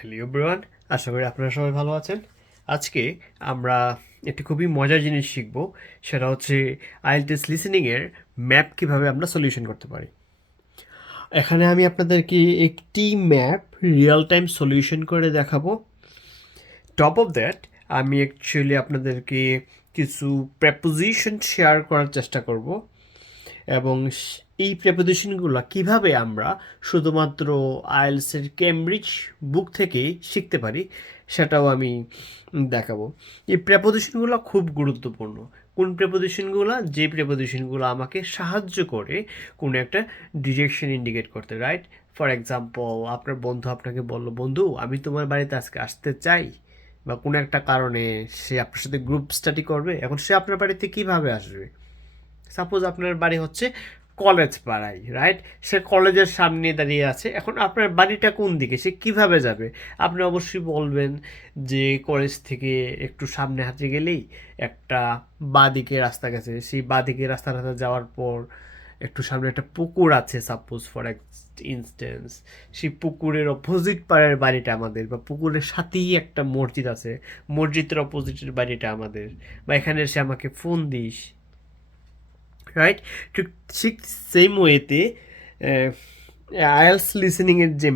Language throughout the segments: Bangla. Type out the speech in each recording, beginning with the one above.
হ্যালো এভরিওয়ান, আশা করি আপনারা সবাই ভালো আছেন। আজকে আমরা একটি খুবই মজার জিনিস শিখব, সেটা হচ্ছে আইএলটিএস লিসেনিংয়ের ম্যাপ কিভাবে আমরা সলিউশন করতে পারি। এখানে আমি আপনাদেরকে একটি ম্যাপ রিয়েল টাইম সলিউশন করে দেখাবো। টপ অফ দ্যাট আমি অ্যাকচুয়ালি আপনাদেরকে কিছু প্রেপোজিশন শেয়ার করার চেষ্টা করব, এবং এই প্রেপোজিশনগুলো কিভাবে আমরা শুধুমাত্র আইএলসের কেমব্রিজ বুক থেকেই শিখতে পারি সেটাও আমি দেখাবো। এই প্রেপোজিশনগুলো খুব গুরুত্বপূর্ণ। কোন প্রেপোজিশনগুলো? যে প্রেপোজিশনগুলো আমাকে সাহায্য করে কোনো একটা ডিরেকশন ইন্ডিকেট করতে, রাইট? ফর এক্সাম্পল, আপনার বন্ধু আপনাকে বললো, বন্ধু আমি তোমার বাড়িতে আজকে আসতে চাই, বা কোনো একটা কারণে সে আপনার সাথে গ্রুপ স্টাডি করবে। এখন সে আপনার বাড়িতে কীভাবে আসবে? সাপোজ আপনার বাড়ি হচ্ছে কলেজ পাড়ায়, রাইট? সে কলেজের সামনে দাঁড়িয়ে আছে। এখন আপনার বাড়িটা কোন দিকে, সে কিভাবে যাবে? আপনি অবশ্যই বলবেন যে কলেজ থেকে একটু সামনে হাঁটতে গেলেই একটা বাঁ দিকে রাস্তা গেছে, সেই বাঁ দিকে রাস্তাটা যাওয়ার পর একটু সামনে একটা পুকুর আছে, সাপোজ ফর ইনস্টেন্স। সেই পুকুরের অপোজিট পাড়ের বাড়িটা আমাদের, বা পুকুরের সাথেই একটা মসজিদ আছে, মসজিদের অপোজিটের বাড়িটা আমাদের, বা এখানে এসে আমাকে ফোন দিস, রাইট? ঠিক সেম ওয়েতে আইএলস লিসেনিংয়ের যে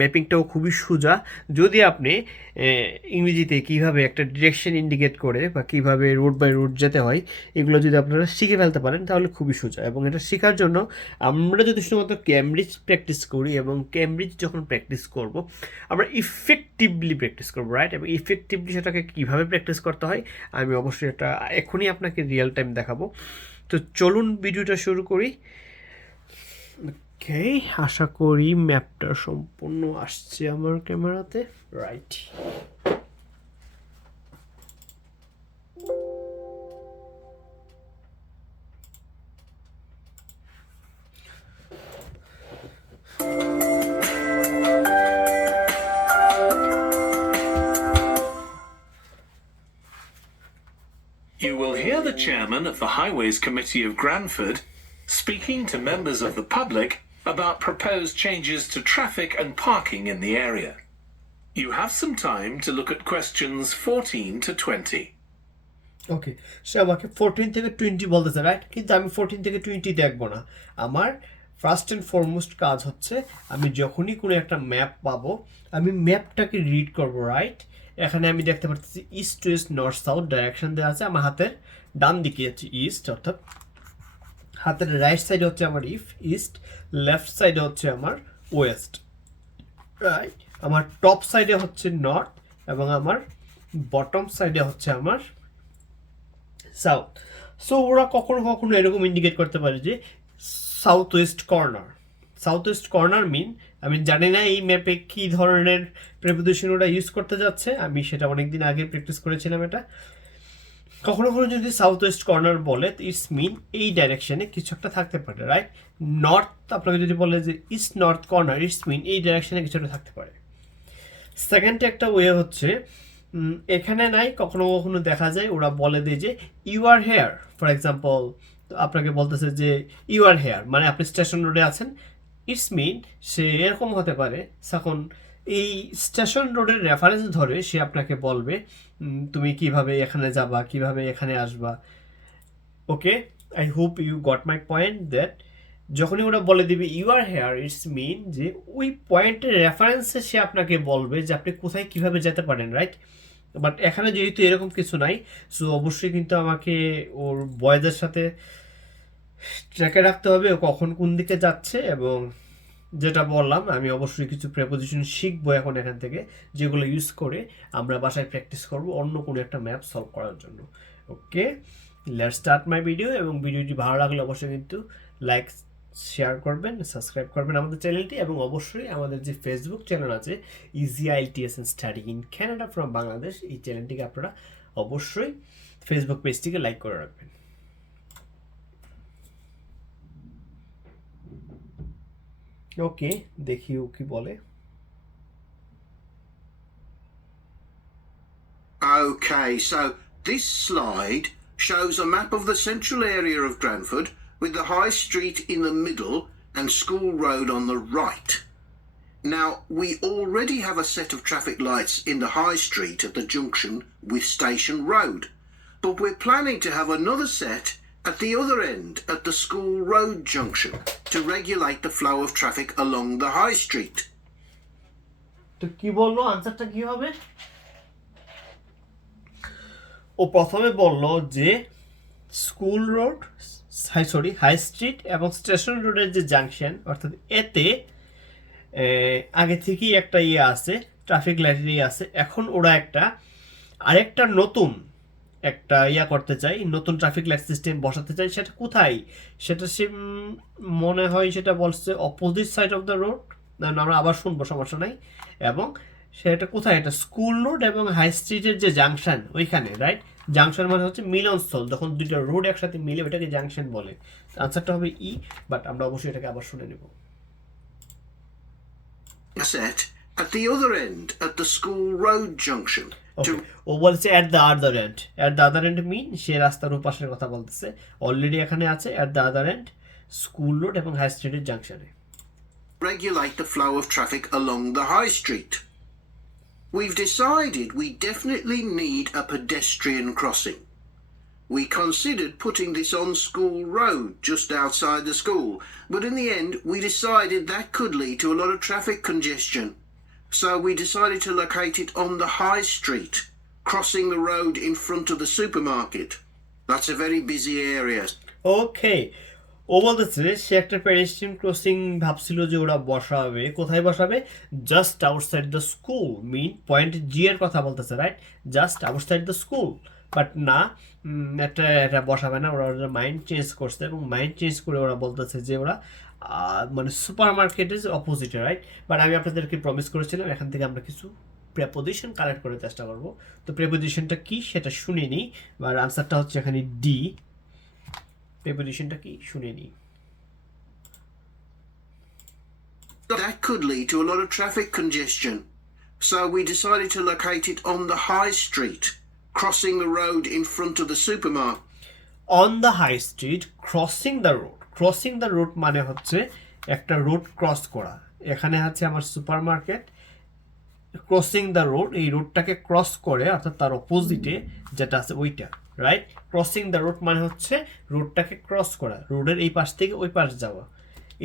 ম্যাপিংটাও খুবই সোজা। যদি আপনি ইংরেজিতে কীভাবে একটা ডিরেকশন ইন্ডিকেট করে বা কীভাবে রুট বাই রুট যেতে হয়, এগুলো যদি আপনারা শিখে ফেলতে পারেন তাহলে খুবই সোজা। এবং এটা শেখার জন্য আমরা যদি শুধুমাত্র ক্যামব্রিজ প্র্যাকটিস করি, এবং ক্যামব্রিজ যখন প্র্যাকটিস করব আমরা ইফেক্টিভলি প্র্যাকটিস করবো, রাইট? এবং ইফেক্টিভলি সেটাকে কীভাবে প্র্যাকটিস করতে হয় আমি অবশ্যই এটা এখনই আপনাকে রিয়েল টাইম দেখাবো। তো চলুন ভিডিওটা শুরু করি। ওকে, আশা করি ম্যাপটা সম্পূর্ণ আসছে আমার ক্যামেরাতে, right? You will hear the chairman of the Highways Committee of Granford speaking to members of the public about proposed changes to traffic and parking in the area. You have some time to look at questions 14 to 20. ওকে, সে আমাকে 14 থেকে 20 বলতেছে, রাইট? কিন্তু আমি 14 থেকে 20 দেখবো না। আমার ফার্স্ট অ্যান্ড ফরমোস্ট কাজ হচ্ছে, আমি যখনই কোনো একটা ম্যাপ পাবো আমি ম্যাপটাকে রিড করবো, রাইট? এখানে আমি দেখতে পাচ্ছি east two east, north south direction দেওয়া আছে। আমার হাতের ডান দিকে হচ্ছে ইস্ট, অর্থাৎ হাতের রাইট সাইডে হচ্ছে আমার ইস্ট, লেফট সাইডে হচ্ছে আমার ওয়েস্ট, রাইট? আমার টপ সাইডে হচ্ছে নর্থ, এবং আমার বটম সাইডে হচ্ছে আমার সাউথ। সো ওরা কখনো কখনো এরকম ইন্ডিকেট করতে পারে যে south west corner. South west corner mean, আমি জানি না এই ম্যাপে কী ধরনের প্রেপোজিশন ওরা ইউজ করতে যাচ্ছে, আমি সেটা অনেকদিন আগে প্র্যাকটিস করেছিলাম। এটা কখনো কখনো যদি সাউথ ওয়েস্ট কর্নার বলে, ইটস মিন এই ডাইরেকশনে কিছু একটা থাকতে পারে, রাইট? নর্থ আপনাকে যদি বলে যে ইস্ট নর্থ কর্নার, ইটস মিন এই ডাইরেকশনে কিছু একটা থাকতে পারে। সেকেন্ড একটা ওয়ে হচ্ছে, এখানে নাই, কখনো কখনো দেখা যায় ওরা বলে দেয় যে you are here. For example, আপনাকে বলতেছে যে ইউ আর হেয়ার, মানে আপনি স্টেশন রোডে আছেন। ইটস মিন সে এরকম হতে পারে, তখন এই স্টেশন রোডের রেফারেন্স ধরে সে আপনাকে বলবে তুমি কিভাবে এখানে যাবা, কিভাবে এখানে আসবা। Okay, I hope you got my point that যখনই ওরা বলে দিবে you are here, it's mean যে ওই পয়েন্টের রেফারেন্সে সে আপনাকে বলবে যে আপনি কোথায় কিভাবে যেতে পারেন, রাইট? বাট এখানে যেহেতু এরকম কিছু নাই, সো অবশ্যই কিন্তু আমাকে ওর বয়েজের সাথে ট্র্যাকে রাখতে হবে ও কখন কোন দিকে যাচ্ছে। এবং যেটা বললাম, আমি অবশ্যই কিছু প্রেপোজিশন শিখবো এখন এখান থেকে, যেগুলো ইউজ করে আমরা বাসায় প্র্যাকটিস করব অন্য কোনো একটা ম্যাপ সলভ করার জন্য। ওকে, লেটস স্টার্ট মাই ভিডিও। এবং ভিডিওটি ভালো লাগলে অবশ্যই কিন্তু লাইক শেয়ার করবেন, সাবস্ক্রাইব করবেন আমাদের চ্যানেলটি, এবং অবশ্যই আমাদের যে ফেসবুক চ্যানেল আছে easy IELTS study in Canada from Bangladesh, এই চ্যানেলটিকে আপনারা অবশ্যই ফেসবুক পেজটিকে লাইক করে রাখবেন। ওকে, দেখি ও কি বলে। Okay, so this slide shows a map of the central area of Granford with the high street in the middle and School Road on the right. Now, we already have a set of traffic lights in the high street at the junction with Station Road, but we're planning to have another set at the other end at the School Road junction to regulate the flow of traffic along the high street. তো কি বললো, আনসারটা কি হবে? ও প্রথমে বলল যে স্কুল রোড, হাই স্ট্রিট এবং স্টেশন রোডের যে জাংশন, অর্থাৎ এতে আগে থেকেই একটা ইয়ে আছে, ট্রাফিক লাইট ইয়ে আছে। এখন ওরা আরেকটা নতুন একটা ইয়া করতে চাই, নতুন ট্রাফিক লাইট সিস্টেম বসাতে চাই। সেটা কোথায়? সেটা সে মনে হয় সেটা বলছে opposite side of the road. আমরা আবার শুনবো, সমস্যা নাই। এবং সেটা কোথায়? এটা স্কুল রোড এবং হাই স্ট্রিটের যে জাংশন ওইখানে, রাইট? জাংশন মানে হচ্ছে মিলনস্থল, যখন দুইটা রোড একসাথে মিলে ওইটাকে জাংশন বলে। আনসারটা হবে ই, বাট আমরা অবশ্যই এটাকে আবার শুনে নেব। Set at the other end at the School Road junction. ও বলছে at the other end. At the other end মিন সে রাস্তার ওপাশের কথা বলতেছে। অলরেডি এখানে আছে at the other end, school road এবং হাই স্ট্রিটের জাংশনে। Regulate the flow of traffic along the high street. We've decided we definitely need a pedestrian crossing. We considered putting this on School Road just outside the school, but in the end we decided that could lead to a lot of traffic congestion. So we decided to locate it on the high street, crossing the road in front of the supermarket. That's a very busy area. ওকে, ও বলতেছে সে একটা পেডেস্ট্রিয়ান ক্রসিং ভাবছিল যে ওরা বসাবে। কোথায় বসাবে? Just outside the school, mean point G এর কথা বলতেছে, right? Just outside the school. But না, এটা বসাবে না। ওরা ওদের মাইন্ড চেঞ্জ করছে এবং মাইন্ড চেঞ্জ করে ওরা বলতেছে যে ওরা মানে সুপার মার্কেটের অপোজিটে, রাইট? বাট আমি আপনাদেরকে প্রমিস করেছিলাম এখান থেকে আমরা কিছু প্রেপোজিশন কালেক্ট করার চেষ্টা করব। তো প্রেপোজিশনটা কি সেটা শুনে নিই, আর আনসারটা হচ্ছে এখানে ডি। প্রেপোজিশনটা কি শুনে নিই। That could lead to a lot of traffic congestion. So we decided to locate it on the high street, crossing the road in front of the supermarket. On the high street, crossing the road. Crossing the road মানে হচ্ছে একটা রোড ক্রস করা। এখানে আছে আমার super market, crossing the road, এই রোডটাকে ক্রস করে, অর্থাৎ তার অপোজিটে যেটা আছে ওইটা, রাইট? ক্রসিং দ্য রোড মানে হচ্ছে রোডটাকে ক্রস করা, রোডের এই পাশ থেকে ওই পাশ যাওয়া।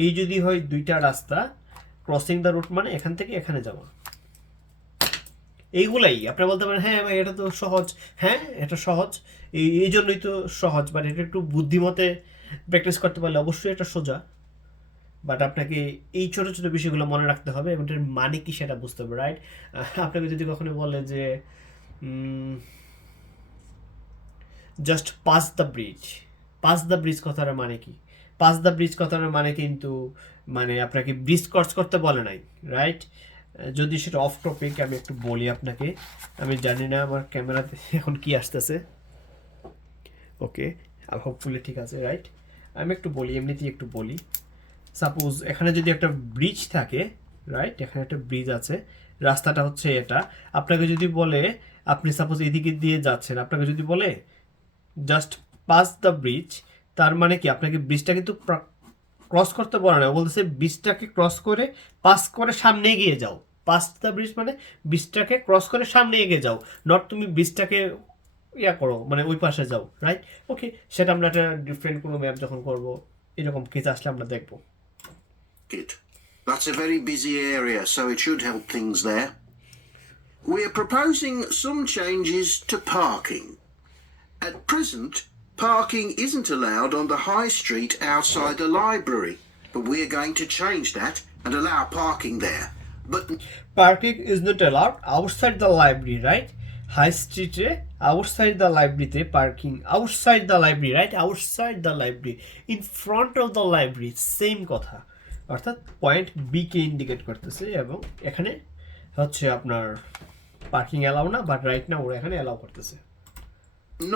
এই যদি হয় দুইটা রাস্তা, ক্রসিং দ্য রোড মানে এখান থেকে এখানে যাওয়া। এইগুলাই আপনি বলতে পারেন হ্যাঁ ভাই এটা তো সহজ। হ্যাঁ, এটা সহজ, এই জন্যই তো সহজ। বাট এটা একটু বুদ্ধিমতে প্র্যাকটিস করতে পারলে অবশ্যই এটা সোজা। বাট আপনাকে এই ছোটো ছোটো বিষয়গুলো মনে রাখতে হবে এবং এটার মানে কি সেটা বুঝতে হবে, রাইট? আপনাকে যদি কখনো বলে যে just pass the bridge, pass the bridge কথাটার মানে কি? পাস দ্য ব্রিজ কথাটার মানে কিন্তু মানে আপনাকে ব্রিজ ক্রস করতে বলে নাই, রাইট? যদি সেটা অফ টপিক আমি একটু বলি আপনাকে, আমি জানি না আমার ক্যামেরাতে এখন কি আসতেছে। ওকে, হোপফুলি ঠিক আছে, রাইট? আমি একটু বলি, এমনিতেই একটু বলি। সাপোজ এখানে যদি একটা ব্রিজ থাকে, রাইট? এখানে একটা ব্রিজ আছে, রাস্তাটা হচ্ছে এটা। আপনাকে যদি বলে, আপনি সাপোজ এদিকে দিয়ে যাচ্ছেন, আপনাকে যদি বলে জাস্ট পাস দ্য ব্রিজ, তার মানে কি আপনাকে ব্রিজটা কিন্তু ক্রস করতে বলে না, বলতেছে ব্রিজটাকে ক্রস করে পাস করে সামনে এগিয়ে যাও। পাস দ্য ব্রিজ মানে ব্রিজটাকে ক্রস করে সামনে এগিয়ে যাও, নট তুমি ব্রিজটাকে ইয়া করো মানে ওই পাশে যাও, রাইট? ওকে, সেটা আমরা একটা ডিফারেন্ট কোনো ম্যাপ যখন করবো, এরকম কেস আসলে আমরা দেখবো। That's a very busy area, so it should help things there. We are proposing some changes to parking. At present, parking isn't allowed on the high street outside the library, but we are going to change that and allow parking there. But parking is not allowed outside the library, right? High street outside the library te parking, outside the library, right? Outside the library, in front of the library, same কথা। অর্থাৎ পয়েন্ট বি কে ইন্ডিকেট করতেছে এবং এখানে হচ্ছে আপনার পার্কিং অ্যালাউ না, বাট রাইট না ওরা এখানে অ্যালাউ করতেছে।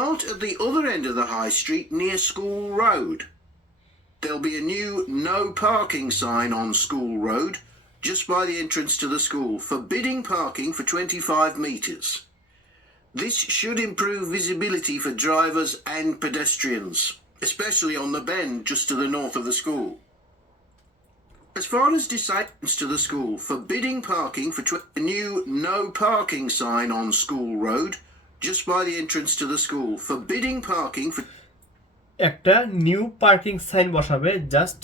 Not at the other end of the high street near School Road. There'll be a new no parking sign on School Road just by the entrance to the school, forbidding parking for 25 metres. This should improve visibility for drivers and pedestrians, especially on the bend just to the north of the school. As far as disabled to the school, forbidding parking for a new no parking sign on school road just by the entrance to the school. Forbidding parking for একটা নিউ পার্কিং সাইন বসাবে জাস্ট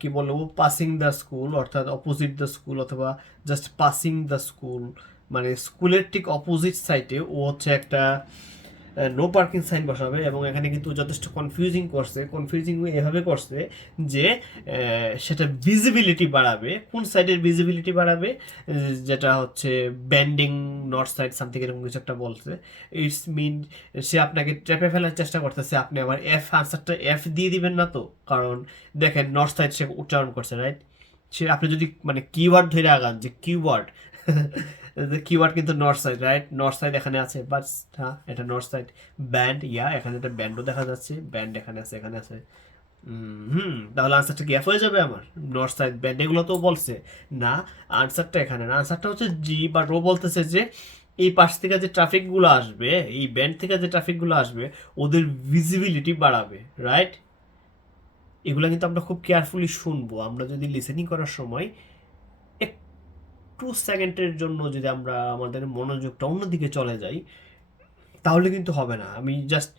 কি বলবো পাসিং দ্য স্কুল অর্থাৎ অপোজিট দ্য স্কুল অথবা জাস্ট পাসিং দ্য স্কুল মানে স্কুলের ঠিক অপোজিট সাইডে ও হচ্ছে একটা নো পার্কিং সাইন বসাবে এবং এখানে কিন্তু যথেষ্ট কনফিউজিং এভাবে করছে যে সেটা ভিজিবিলিটি বাড়াবে কোন সাইডের ভিজিবিলিটি বাড়াবে যেটা হচ্ছে ব্যান্ডিং নর্থ সাইড সামথিং এরকম কিছু একটা বলছে ইটস মিন সে আপনাকে ট্র্যাপে ফেলার চেষ্টা করতেছে আপনি আবার আনসারটা এফ দিয়ে দিবেন না তো কারণ দেখেন নর্থ সাইড সে উচ্চারণ করছে রাইট সে আপনি যদি মানে কিওয়ার্ড ধরে আগান যে কিওয়ার্ড কিওয়ার্ড কিন্তু north side right north side এখানে আছে বাট হ্যাঁ এটা নর্থ সাইড ব্যান্ড এখানে একটা ব্যান্ডও দেখা যাচ্ছে ব্যান্ড এখানে আছে তাহলে আনসারটা কি এফ হয়ে যাবে আমার নর্থ সাইড ব্যান্ড এগুলো তো বলছে না আনসারটা এখানে না আনসারটা হচ্ছে জি বাট ও বলতেছে যে এই পাশ থেকে যে ট্রাফিকগুলো আসবে এই ব্যান্ড থেকে যে ট্রাফিকগুলো আসবে ওদের ভিজিবিলিটি বাড়াবে রাইট এগুলো কিন্তু আমরা খুব কেয়ারফুলি শুনবো আমরা যদি লিসেনিং করার সময় 2 সেকেন্ডের জন্য যদি আমরা আমাদের মনোযোগটা অন্যদিকে চলে যাই তাহলে কিন্তু হবে না আমি জাস্ট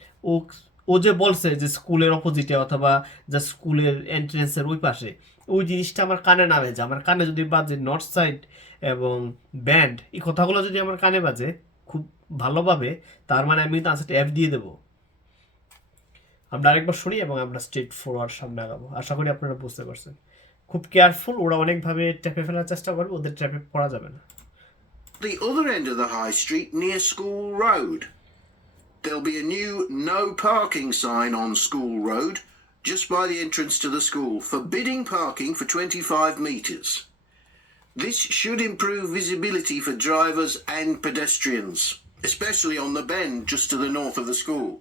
ও যে বলছে যে স্কুলের অপোজিটে অথবা যা স্কুলের এন্ট্রেন্সের ওই পাশে ওই জিনিসটা আমার কানে না বাজে আমার কানে যদি বাজে নর্থ সাইড এবং ব্যান্ড এই কথাগুলো যদি আমার কানে বাজে খুব ভালোভাবে তার মানে আমি তো আনসারটা এফ দিয়ে দেবো আমরা আরেকবার শুনি এবং আমরা স্ট্রেট ফরওয়ার্ড সামনে আগাবো আশা করি আপনারা বুঝতে পারছেন খুব কেয়ারফুল ওরা অনেকভাবে ট্র্যাপে ফেলার চেষ্টা করবে ওদের ট্র্যাপে পড়া যাবে না the other end of the high street near School Road. There'll be a new no parking sign on School Road just by the entrance to the school, forbidding parking for 25 metres. This should improve visibility for drivers and pedestrians, especially on the bend just to the north of the school.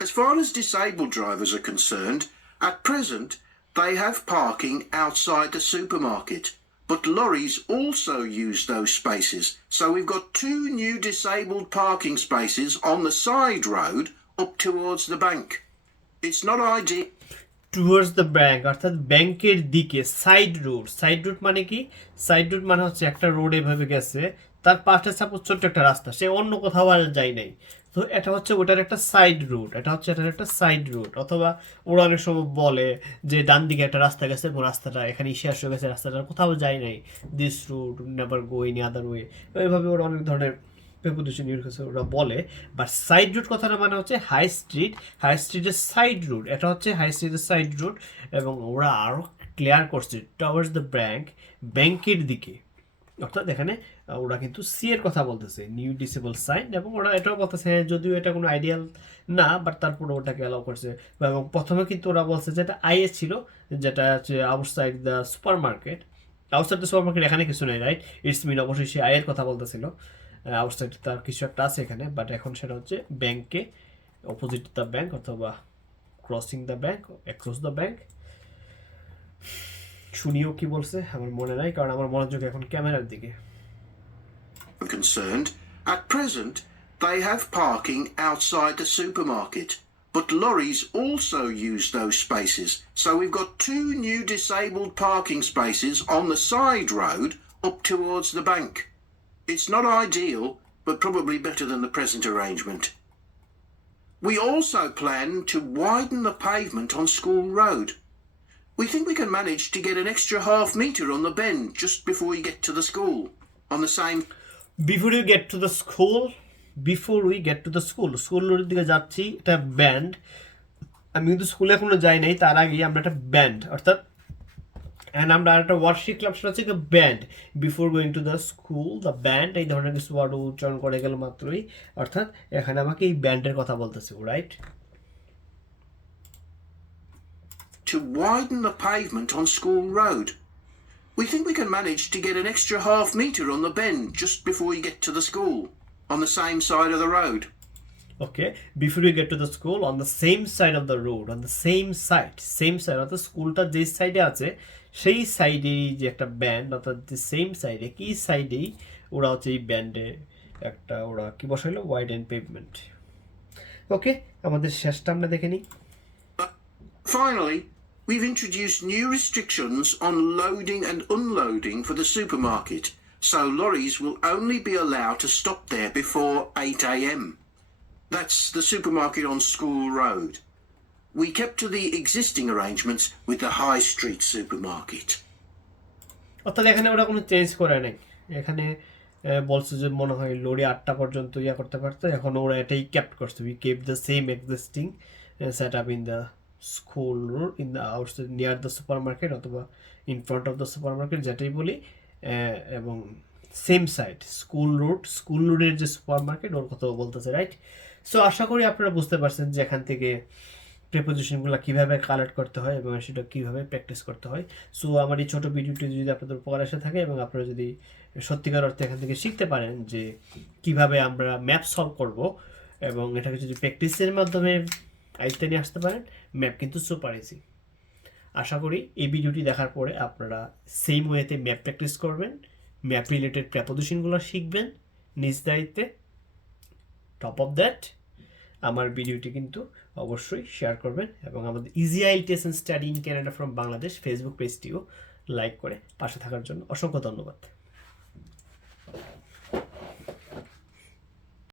As far as disabled drivers are concerned, at present they have parking outside the supermarket, but lorries also use those spaces. So we've got 2 new disabled parking spaces on the side road up towards the bank. It's not ideal. Towards the bank অর্থাৎ ব্যাংকের দিকে সাইড রুট মানে কি সাইড রুট মানে হচ্ছে একটা রোড এভাবে গেছে তার পাশে সাপোজ ছোট্ট একটা রাস্তা সে অন্য কোথাও আর যায় নাই তো এটা হচ্ছে ওটার একটা সাইড রুট এটার একটা সাইড রুট অথবা ওরা অনেক সময় বলে যে ডান দিকে একটা রাস্তা গেছে এবং রাস্তাটা এখানে শেষ হয়ে গেছে রাস্তাটা কোথাও যায় নাই this route never go in other way এইভাবে ওরা অনেক ধরনের প্রিপোজিশন ইউজ করছে ওরা বলে বাট সাইড রুট কথাটা মানে হচ্ছে হাই স্ট্রিটের সাইড রুট এটা হচ্ছে হাই স্ট্রিটের সাইড রুট এবং ওরা আরও ক্লিয়ার করছে টুয়ার্ডস দ্য ব্যাংকের দিকে অর্থাৎ এখানে ওরা কিন্তু সি এর কথা বলতেছে নিউ ডিসেবল সাইন এবং ওরা এটাও বলতেছে যদিও এটা কোনো আইডিয়াল না বাট তারপরে ওটাকে অ্যালাউ করছে এবং প্রথমে কিন্তু ওরা বলছে যেটা আইএ ছিল যেটা হচ্ছে আউটসাইড দ্য সুপার মার্কেট এখানে কিছু নেই রাইট ইটস মিন অবশ্যই সে আইয়ের কথা বলতেছিল আউটসাইড তার কিছু একটা আছে এখানে বাট এখন সেটা হচ্ছে ব্যাংকে অপোজিট দ্য ব্যাংক অথবা crossing the bank across the bank শুনিও কি বলছে আমার মনে নাই কারণ আমার মনোযোগ এখন ক্যামেরার দিকে concerned, at present they have parking outside the supermarket, but lorries also use those spaces. So we've got 2 new disabled parking spaces on the side road up towards the bank. It's not ideal, but probably better than the present arrangement. We also plan to widen the pavement on School Road. We think we can manage to get an extra half metre on the bend just before you get to the school, on the same... Before we get to the school স্কুলের দিকে যাচ্ছি এটা ব্যান্ড আমি কিন্তু স্কুলে এখনো যাই নাই তার আগে আমরা একটা ব্যান্ড অর্থাৎ আমরা একটা ওয়ার্ড শিখলাম সেটা হচ্ছে band before going to the school the band এই ধরনের কিছু ওয়ার্ড উচ্চারণ করে গেল মাত্রই অর্থাৎ এখানে আমাকে এই ব্যান্ডের কথা বলতেছে right To widen the pavement on School Road. We think we can manage to get an extra half metre on the bend just before you get to the school, on the same side of the road. Okay, before you get to the school, on the same side of the road, on the same side অর্থাৎ স্কুলটা যে সাইডে আছে সেই সাইডেই যে একটা ব্যান্ড অর্থাৎ যে সেম সাইডে কি সাইডেই ওরা হচ্ছে এই ব্যান্ডে একটা ওরা কি বসাইলো ওয়াইড এন্ড পেভমেন্ট ওকে আমাদের শেষটা আমরা দেখে নিই Finally, we've introduced new restrictions on loading and unloading for the supermarket, so lorries will only be allowed to stop there before 8 a.m. That's the supermarket on School Road. We kept to the existing arrangements with the High Street supermarket. অর্থাৎ এখানে ওরা কোনো চেঞ্জ করে নাই, এখানে বলছে যে মনে হয় লোডে 8টা পর্যন্ত ইয়া করতে পারতো, এখন ওরা এটাই ক্যাপ্ট করছে। We keep the same existing set up in the school road, in the outside near the supermarket অথবা in front of the supermarket, যেটাই বলি, এবং সেম সাইড স্কুল রোডের যে সুপার মার্কেট ওর কথাও বলতেছে, রাইট? সো আশা করি আপনারা বুঝতে পারছেন যে এখান থেকে প্রিপোজিশনগুলো কীভাবে কালেক্ট করতে হয় এবং সেটা কীভাবে প্র্যাকটিস করতে হয়। সো আমার এই ছোটো ভিডিওটি যদি আপনাদের উপকার এসে থাকে এবং আপনারা যদি সত্যিকার অর্থে এখান থেকে শিখতে পারেন যে কিভাবে আমরা ম্যাপ সলভ করব এবং এটাকে যদি প্র্যাকটিসের মাধ্যমে আয়ত্তে নিয়ে আসতে পারেন, ম্যাপ কিন্তু সুপার ইজি। আশা করি এই ভিডিওটি দেখার পরে আপনারা সেম ওয়েতে ম্যাপ প্র্যাকটিস করবেন, ম্যাপ রিলেটেড প্রিপোজিশনগুলো শিখবেন নিজ দায়িত্বে। টপ অফ দ্যাট আমার ভিডিওটি কিন্তু অবশ্যই শেয়ার করবেন এবং আমাদের easy IELTS study in Canada from Bangladesh Facebook পেজটিও লাইক করে পাশে থাকার জন্য অসংখ্য ধন্যবাদ।